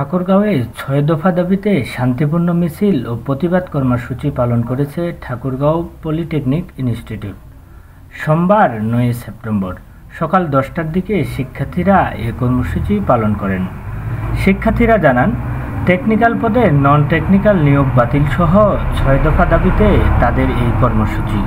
ঠাকুরগাঁওয়ে ৬ দফা দাবিতে শান্তিপূর্ণ মিছিল ও প্রতিবাদ কর্মসূচি পালন করেছে ঠাকুরগাঁও পলিটেকনিক ইনস্টিটিউট। সোমবার ৯ সেপ্টেম্বর সকাল ১০টার দিকে শিক্ষার্থীরা এ কর্মসূচি পালন করেন। শিক্ষার্থীরা জানান, টেকনিক্যাল পদে নন টেকনিক্যাল নিয়োগ বাতিল সহ ৬ দফা দাবিতে তাদের এই কর্মসূচি।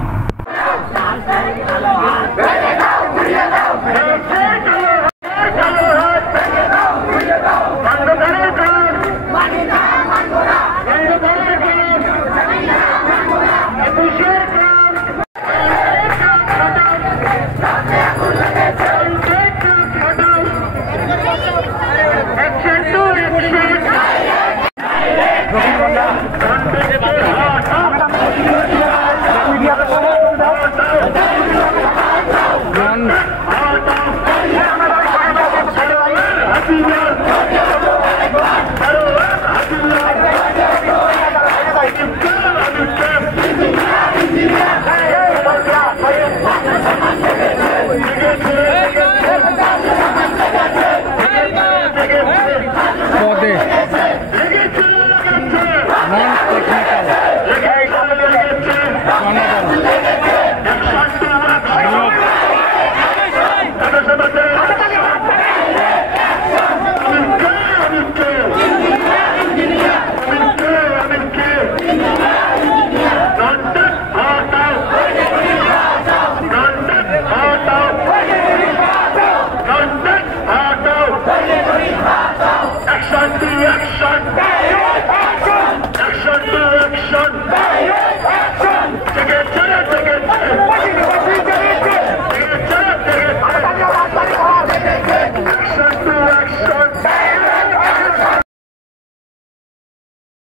Action!